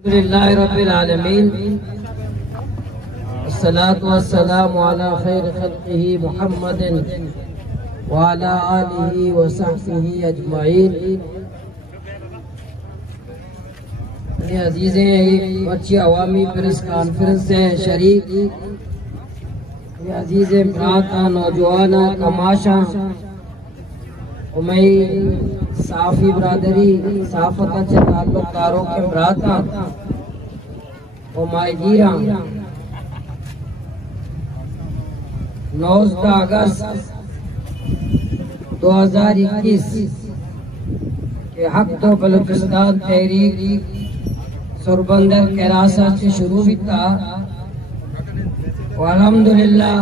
अल्हम्दुलिल्लाहि रब्बिल आलमीन अस्सलातु वस्सलामु अला खैरि खल्क़िही मुहम्मदिन व अला आलिही व सहबिही अजमाइन। अजीज़े, एक अच्छी अवामी प्रेस कॉन्फ्रेंस से शरीक अजीज़े भ्राता नौजवाना कमाशा मैं साफी बरादरी साफत से ताल्लुकदारों के भ्राता और मायगीरा 19 अगस्त 2021 के हक तो बलूचिस्तान तहरीक सुरबंदर कैरासा से शुरू भी था। अल्हम्दुलिल्लाह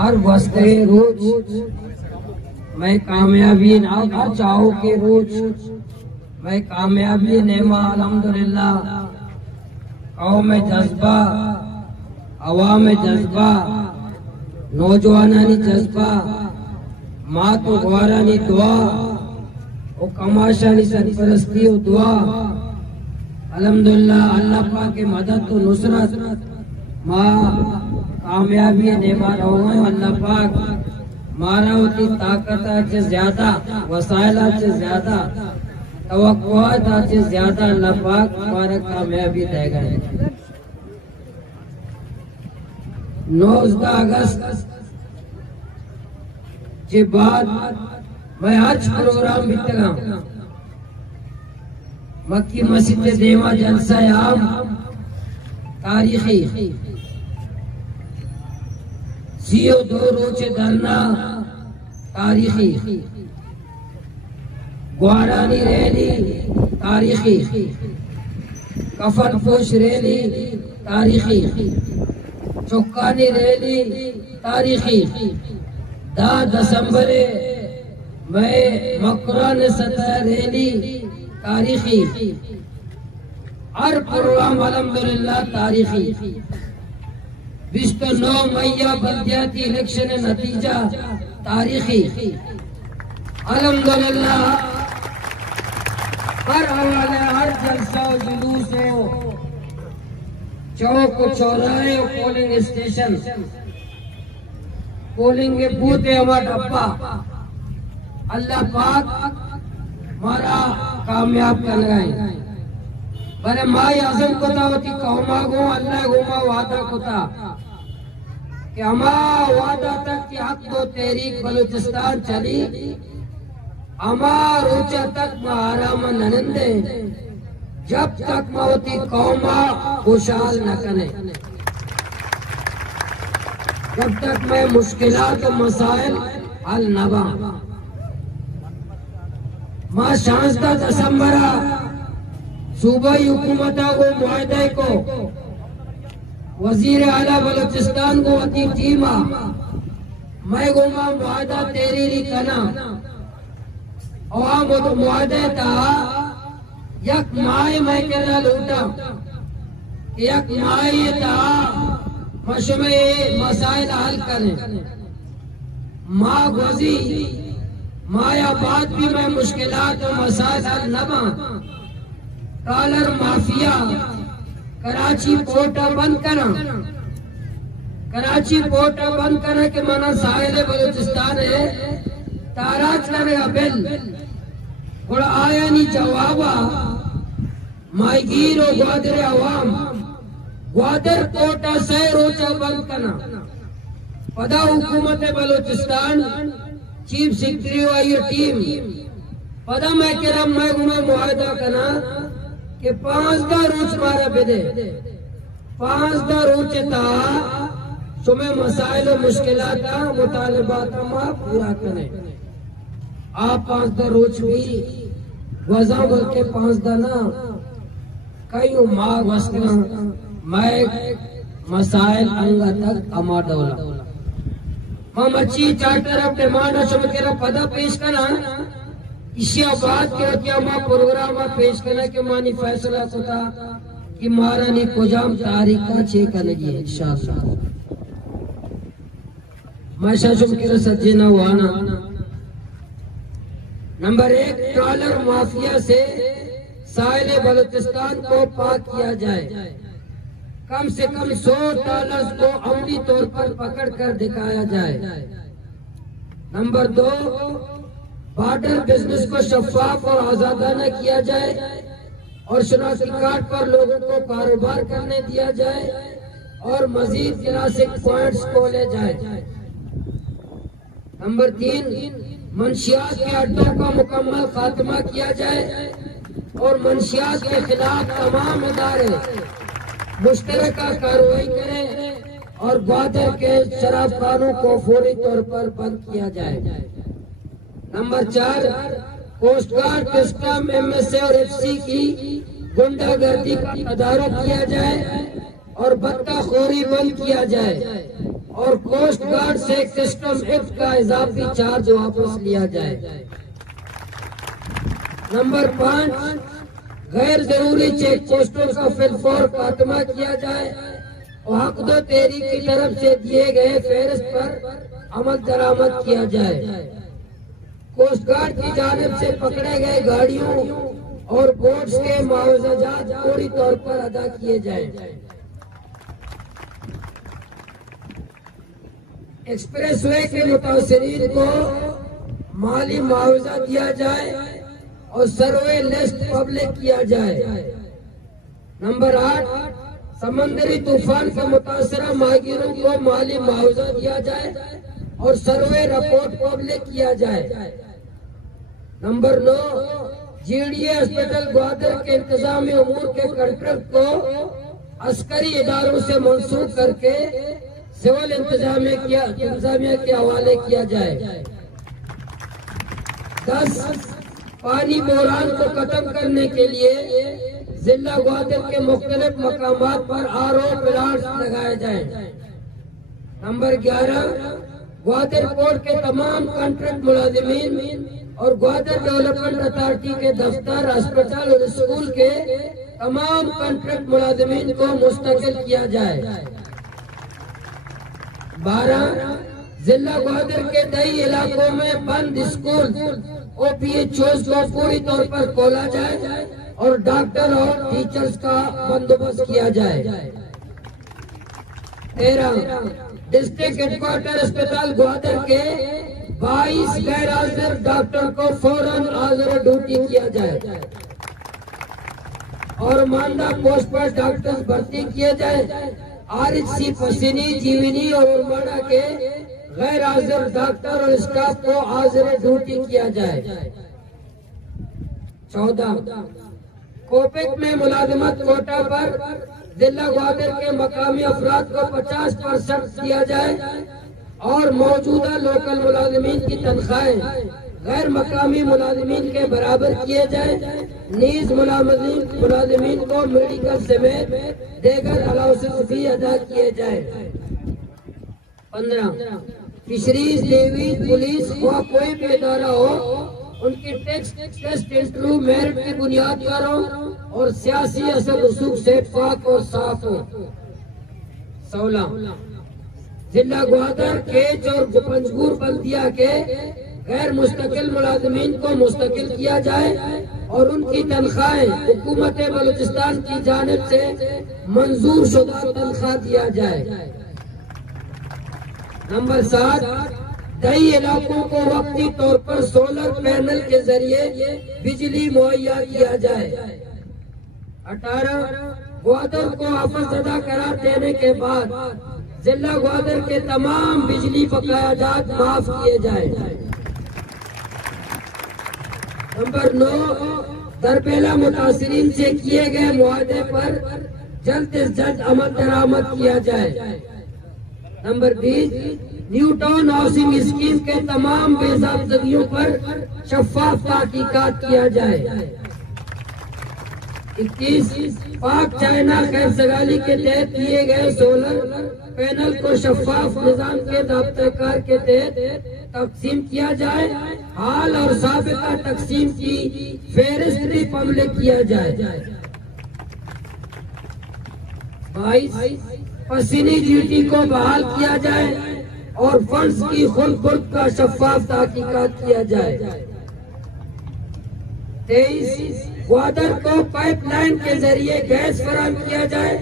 हर वस्ते रोज मैं कामयाबी ना चाहो के रोज मैं कामयाबी नेमा अल्हम्दुलिल्लाह कौम में जज्बा अवाम में जज्बा नौजवानानी जज्बा माँ तो गवारानी दुआ और कमाशानी सरपरस्ती और दुआ अल्हम्दुलिल्लाह अल्लाह पाक की मदद तो नुसरत माँ कामयाबी नेमा रहो। अल्लाह पाक मारा होती ताकत से ज्यादा वसाइला से ज्यादा तवक्कुआत से ज्यादा अल्लाह पाक हमारा कामयाबी देगा। 19 अगस्त के बाद मैं हज प्रोग्राम भी तगा मक्की मस्जिद देवा जलसा आम तारीखी सीओ 2 रोचे धरना तारीखी ग्वारानी रैली तारीखी कफन पोश रैली तारीखी चौकानी रैली तारीखी 10 दिसंबर में मकरान सतह रैली तारीखी हर प्रोग्राम अल्हम्दुलिल्लाह तारीखी 29 मैया बल्दियाती इलेक्शन नतीजा तारीखी अल्हम्दुलिल्लाह हर हवाले हर जलसा जुलूस हो चौक चौराहे पोलिंग स्टेशन पोलिंग के बूथ हमारा डब्बा अल्लाह पाक हमारा कामयाब कर गए। बरे माई आजम कोता होती कौमा गो अल्लाह गोमा वादा कोता कि हमा वादा तक की हक दो तहरीक बलूचिस्तान चली हमा रोचा तक आराम ननंदे जब तक मौती कौमा खुशहाल न करे जब तक मैं मुश्किलात मसाइल हल नबा माँ 16 दिसंबर सूबाई हुकूमत को मुआहदे को वजीर आला बलूचिस्तान को अती टीमा मैं गोमा मुआहदा तेरी कना और तो मुआहदे था यक माए मैं कहना लूटा यक माए था मशमे मसाइल हल करें माँ गुजी माया बात भी मैं मुश्किलात और मसाइल हल नबा कॉलर माफिया कराची पोर्ट बंद करा कराची पोर्ट बंद करा के मना साहिल बलूचिस्तान है ताराज करेगा बिल और आया नहीं जवाबा माईगीर और ग्वादर अवाम ग्वादर कोटा से रोचा बंद करना पदा हुकूमत बलूचिस्तान चीफ सेक्रेटरी वाली टीम पदा मैं कह रहा मैं गुना मुआहदा करना कि 5 रोज मारा बेदे 5 रोज था सुमे मसाइल और मुश्किलात मुतालबात पूरा करें आप 5 रोज भी वजह बोल के 5 ना कई माँ वस्तना मैं मसाइल अंगा तक अमा डोला हम अच्छी चार्टर ऑफ डिमांड शुरू पदा पेश करना इसी बात के क्या माँ प्रोग्राम पेश करने के मानी फैसला होता कि महारानी कोजाम तारीख का छे करने की इंशाअल्लाह मैं शासुम के सज्जे न वाना नंबर 1 डॉलर माफिया से साहिल बलूचिस्तान को पाक किया जाए। कम से कम 100 डॉलर्स को अमली तौर पर पकड़ कर दिखाया जाए। नंबर 2, बॉर्डर बिजनेस को शफाफ और आजादाना किया जाए और शनाख्ती कार्ड पर लोगों को कारोबार करने दिया जाए और मजीद क्लासिक पॉइंट्स खोले जाए। नंबर 3, मंशियात के अड्डों का मुकम्मल खात्मा किया जाए और मंशियात के खिलाफ तमाम इदारे मुश्तरका कार्रवाई करें और ग्वादर के शराब खानों को फौरी तौर पर बंद किया जाए। Number 4, coast guard custom MSA और FC की गुंडागर्दी का तदारुक किया जाए और बदकाखोरी बंद किया जाए और कोस्ट गार्ड से कस्टम एक्ट का इजाफी चार्ज वापस लिया जाए। नंबर 5, गैर जरूरी चेक पोस्टों का फिलफौर खात्मा किया जाए और हकदो तहरीक की तरफ से दिए गए फहरिस्त पर अमल दरामद किया जाए। कोस्ट गार्ड की जानिब से पकड़े गए गाड़ियों और बोट्स के मुआवजात पूरी तौर पर अदा किए जाए। एक्सप्रेसवे के मुतासिरीन को माली मुआवजा दिया जाए और सर्वे लिस्ट पब्लिक किया जाए। नंबर 8, समंदरी तूफान के मुतासरा माहिरों को माली मुआवजा दिया जाए और सर्वे रिपोर्ट पब्लिक किया जाए। नंबर 9, GDA हॉस्पिटल ग्वादर के इंतजामी उमूर के कॉन्ट्रैक्ट को अस्करी इदारों से मंसूख करके सिविल इंतजामिया के हवाले किया जाए। 10, पानी बहरान को खत्म करने के लिए जिला ग्वादर के मुख्तलिफ मकामात पर RO प्लांट्स लगाए जाए। नंबर 11, ग्वादर पोर्ट के तमाम कॉन्ट्रैक्ट मुलाजिमीन और ग्वादर डेवलपमेंट अथॉरिटी के दफ्तर, अस्पताल और स्कूल के तमाम कॉन्ट्रैक्ट मुलाजिमीन को मुस्तकिल किया जाए। 12, जिला ग्वादर के कई इलाकों में बंद स्कूल OPHOs को पूरी तौर पर खोला जाए और डॉक्टर और टीचर्स का बंदोबस्त किया जाए। 13, डिस्ट्रिक्ट हेडक्वार्टर अस्पताल ग्वादर के 22 गैर हाजिर डॉक्टर को फौरन हाजिर ड्यूटी किया जाए और मानदा पोस्ट पर डॉक्टर्स भर्ती किए जाए। RHC पसीनी, जीवनी और उर्माड़ा के गैर हाजिर डॉक्टर और स्टाफ को हाजिर ड्यूटी किया जाए। 14, कोपेक में मुलाजमत कोटा पर जिला ग्वादर के मकामी अफराद को 50% दिया जाए और मौजूदा लोकल मुलाजिमीन की तनख्वाहें गैर मकामी मुलाजिमीन के बराबर किए जाए। नीज मुलाजिमीन को मेडिकल समेत देगर अलाउंसेस भी अदा किए जाए। 15, फिशरीज, नेवी, पुलिस व कोई भी इदारा हो उनकी टेस्ट इंटरव्यू मेरिट की बुनियाद पर हो और सियासी असर रसूख से पाक और साफ हो। 16, जिला ग्वादर केज और पंजगुर बल्दिया के गैर मुस्तकिल मुलाजिमीन को मुस्तकिल किया जाए और उनकी तनख्वाहें हुकूमत बलूचिस्तान की जानिब से मंजूर शुदा तनख्वाह दिया जाए। नंबर 7, कई इलाकों को वक्ती तौर पर सोलर पैनल के जरिए बिजली मुहैया किया जाए। 18, ग्वादर को वापस अदा करार देने के बाद जिला ग्वादर के तमाम बिजली बकायाजात माफ किए जाए। नंबर 9, दरपेला मुतासिरीन से किए गए मुआहदे पर जल्द से जल्द अमल दरामद किया जाए। Number 20, new town housing scheme के तमाम बेज़ाब्तगियों पर शफाफ तहकीकात किया जाए। 21, पाक चाइना खैर सगाली के तहत किए गए सोलर पैनल को शफाफ निजाम के दाब्तेकार के तहत तकसीम किया जाए। हाल और साबिका तकसीम की फेहरिस्त भी पब्लिक किया जाए। 22, पसीनी ड्यूटी को बहाल किया जाए और फंड्स की खुद का शफाफ तहकीकात किया जाए। 23, ग्वादर को पाइपलाइन के जरिए गैस फराहम किया जाए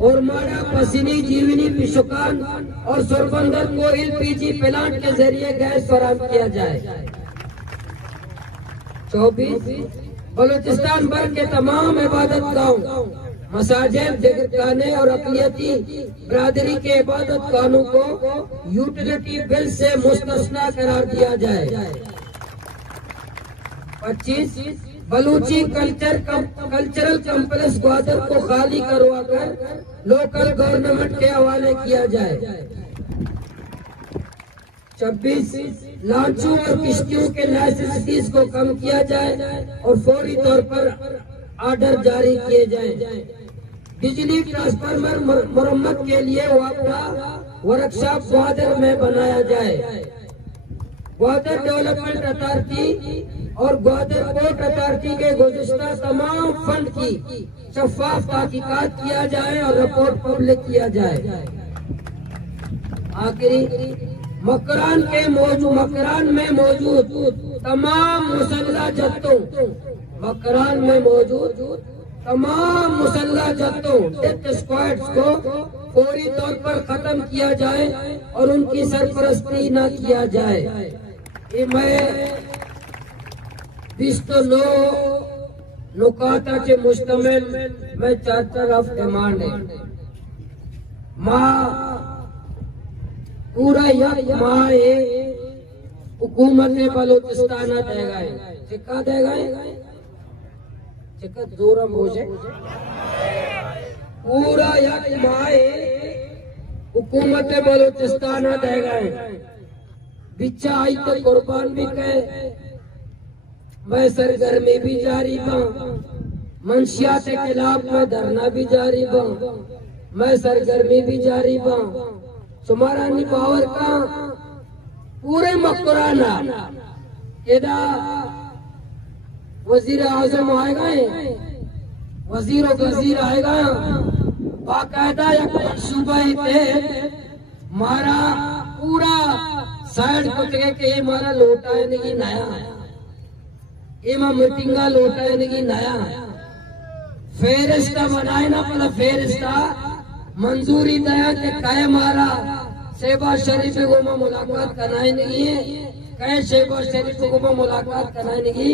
और माड़ा, पसिनी, जीवनी, पिशुकान और सोरबंदर को एलपीजी प्लांट के जरिए गैस फराहम किया जाए। 24 बलूचिस्तान भर के तमाम इबादत गांव, मसाजिद, जिक्र और अक़लियती बरादरी के इबादत खानों को यूटिलिटी बिल से मुस्तस्ना करार दिया जाए। 25 बलूची कल्चरल कम्प्लेक्स ग्वादर को खाली करवाकर लोकल गवर्नमेंट के हवाले किया जाए। 26 लांचों और किश्तियों के लाइसेंस फीस को कम किया जाए और फौरी तौर पर ऑर्डर जारी किए जाएं। बिजली ट्रांसफार्मर मरम्मत के लिए वापरा वर्कशॉप ग्वादर में बनाया जाए। ग्वादर डेवलपमेंट अथॉरिटी और ग्वादर पोर्ट अथॉरिटी के गुज़िश्ता तमाम फंड की शफ़ाफ तहकीकात किया जाए और रिपोर्ट पब्लिक किया जाए। आखिरी मकरान में मौजूद तमाम मुसल्लह जत्तों, मकरान में मौजूद तमाम मुसल्लह जत्तों, डेथ स्क्वाड्स को फौरी तौर पर खत्म किया जाए और उनकी सरपरस्ती न किया जाए। ये मैं 29 नुकाता के मुश्तमिल में चार्टर ऑफ डिमांड है। पूरा यक माह हुकूमत बलूचिस्तान देगा, चिक्का देगा, चिक्का जोर मोजे पूरा यक माह हुकूमत बलूचिस्तान देगा। बिच्चा आई तो कुर्बान भी कहे, मैं सरगर्मी भी जारी बा, मंशियात के खिलाफ मैं धरना भी जारी बा, मैं सरगर्मी भी जारी बा। तुम्हारा निपावर का पूरे मकराना एदा वजीर आजम आएगा, वजीर वजीर आएगा, बाकायदा एक मनसूबा मारा पूरा साइड कुतरे के ये मारा लोटा है नहीं नया, ये मीटिंगा लोटा है नहीं नया, फेरिस्ता बनाए ना पहला फेरिस्ता मंजूरी दया के कहे मारा शहबाज शरीफ को में मुलाकात कराए नहीं है, कहे शहबाज शरीफ को में मुलाकात कराए नहीं,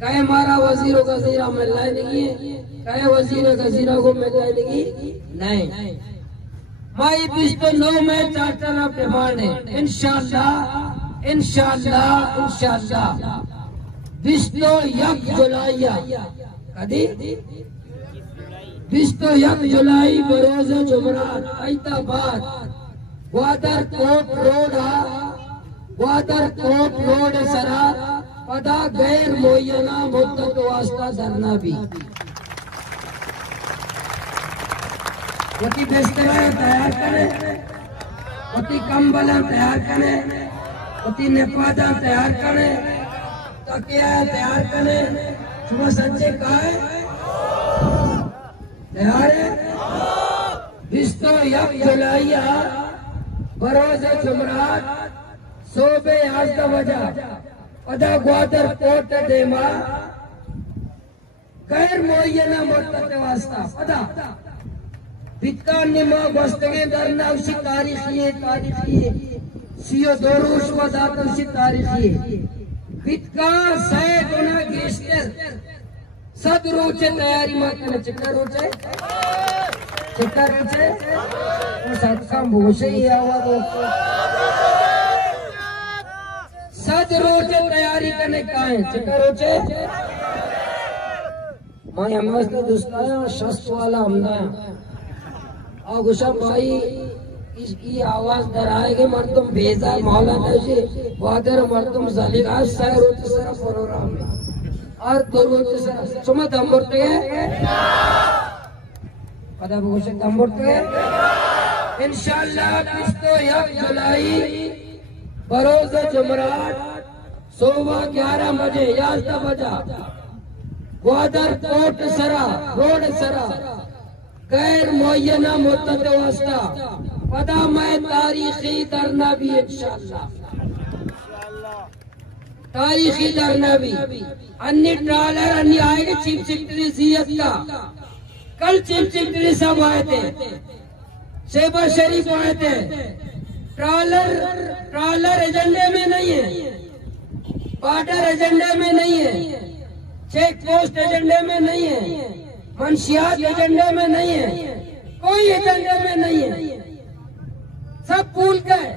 कहे मारा वजीर गजीरा मिलना नहीं है, कहे वजीर गजीरा को मिलना नहीं। मैं 29 में चार्टर ऑफ डिमांड है। इंशाअल्लाह इंशाअल्लाह इंशाअल्लाह 21 जुलाई कदी 21 जुलाई बरोज जुमरात ऐताबाद ग्वादर कोट रोड सरा पदा गैर मुय्यना मुद्दत वास्ता धरना भी वती बिस्तर तैयार करें, वती कंबल तैयार करें, वती निपादा तैयार करें, तकिया तैयार करें। सुबह सच्चे कहा है तैयार है। 21 जुलाई बरोज जुमरात सोबे 8 बजा पदा ग्वादर कोट देमा गैर मुय्यना मुद्दत वास्ता पदा बिtka निमा बस्तगे दरना उसी तारीखी सियो दोरुश वजात उसी तारीखी बिtka सैद उना गेस्टर सद रोचे तैयारी मत करना चिक्का रोचे वो साथ का भूषे ही आवा दोस्तों सद रोचे तैयारी करने का है चिक्का रोचे मैं हमस तो दुस्ताया शस्त्र वाला हमना और गुस्सा भाई इसकी आवाज डराएगी मर्दम भेजा मौलाना से वादर मर्दम जालिगा सर रोते सर प्रोग्राम में और दो रोते सर सुमा दम बोलते हैं पता मुझे दम बोलते हैं इंशाअल्लाह 21 जुलाई बरोज जुमरात सुबह 11 बजे 11 बजा ग्वादर कोट सरा रोड सरा गैर मुय्यना मुद्दत वास्ता पदा मैं तारीखी धरना भी इंशाअल्लाह तारीखी धरना भी अन्य ट्रालर अन्य आएंगे चीफ सेक्रेटरी सीएस का। कल चीफ सेक्रेटरी साहब आए थे, शहबाज शरीफ आए थे। ट्रालर एजेंडे में नहीं है, बॉर्डर एजेंडे में नहीं है, चेक पोस्ट एजेंडे में नहीं है, मंशियात एजेंडे में नहीं है, कोई एजेंडे में नहीं है, सब भूल गए।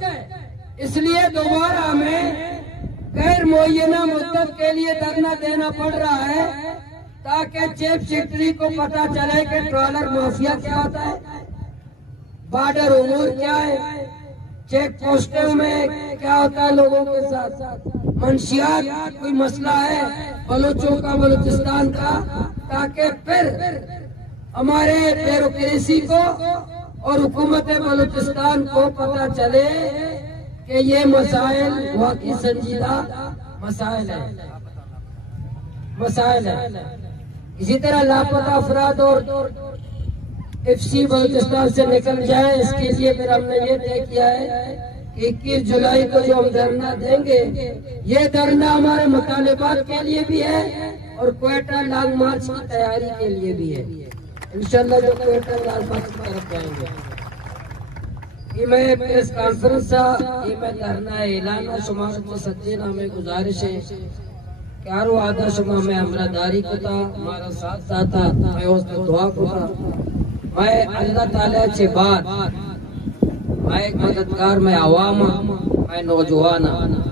इसलिए दोबारा हमें गैर मुअय्यना मुद्दत के लिए धरना देना पड़ रहा है ताकि चीफ सेक्रेटरी को पता चले कि ट्रॉलर माफिया क्या होता है, बॉर्डर उमूर क्या है, चेक पोस्टों में क्या होता है लोगों के साथ, मंशियात कोई मसला है बलोचों का, बलूचिस्तान का, ताकि फिर हमारे ब्यूरोक्रेसी को और हुकूमत बलूचिस्तान को पता चले कि ये मसाइल वाकई संजीदा मसाइल है। इसी तरह लापता अफराद और FC बलूचिस्तान से निकल जाए, इसके लिए फिर हमने ये तय किया है कि 21 जुलाई को जो हम धरना देंगे, ये धरना हमारे मुतालिबात के लिए भी है और क्वेटा लॉन्ग मार्च की तैयारी के लिए भी है। इंशाल्लाह जो क्वेटा लॉन्ग मार्च की तरफ जाएंगे, ये मैं प्रेस कॉन्फ्रेंस ये मैं धरना ऐलान शुमार को सच्चे नामे गुजारिश है कि हर वादा शुमा में हमरादारी को था, हमारा साथ था, मैं उसने दुआ को था, मैं अल्लाह ताला से बात, मैं एक मददगार, मैं अवामा, मैं नौजवान,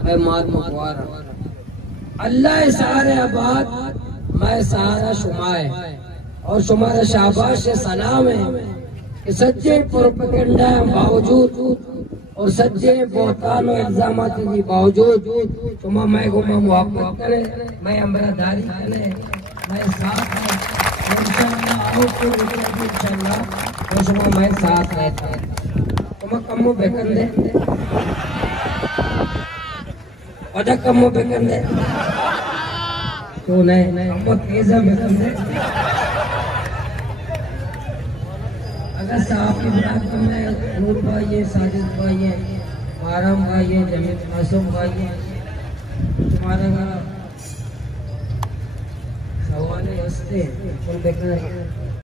मैं मातमुआरा, अल्लाह सारे आबाद, मैं सहारा शुमाए और शुमारा शाबाश से सलाम है कि सच्चे प्रोपेगेंडा बावजूद और सच्चे बोहतान और इल्जामात के बावजूद शुमा मैं को मुआफ़क़त करे, मैं हमरादारी करे, मैं साथ है इंशाअल्लाह शुमा मैं साथ रहता तुम कमो बेकन दे और कमो बेकन दे तो नहीं कमो तेजा बेकन दे। अगर साहब की बात करना है, नूर भाई है, साजिद भाई है, माराम भाई है, जमील मासूम भाई है, तुम्हारा सवाल हंसते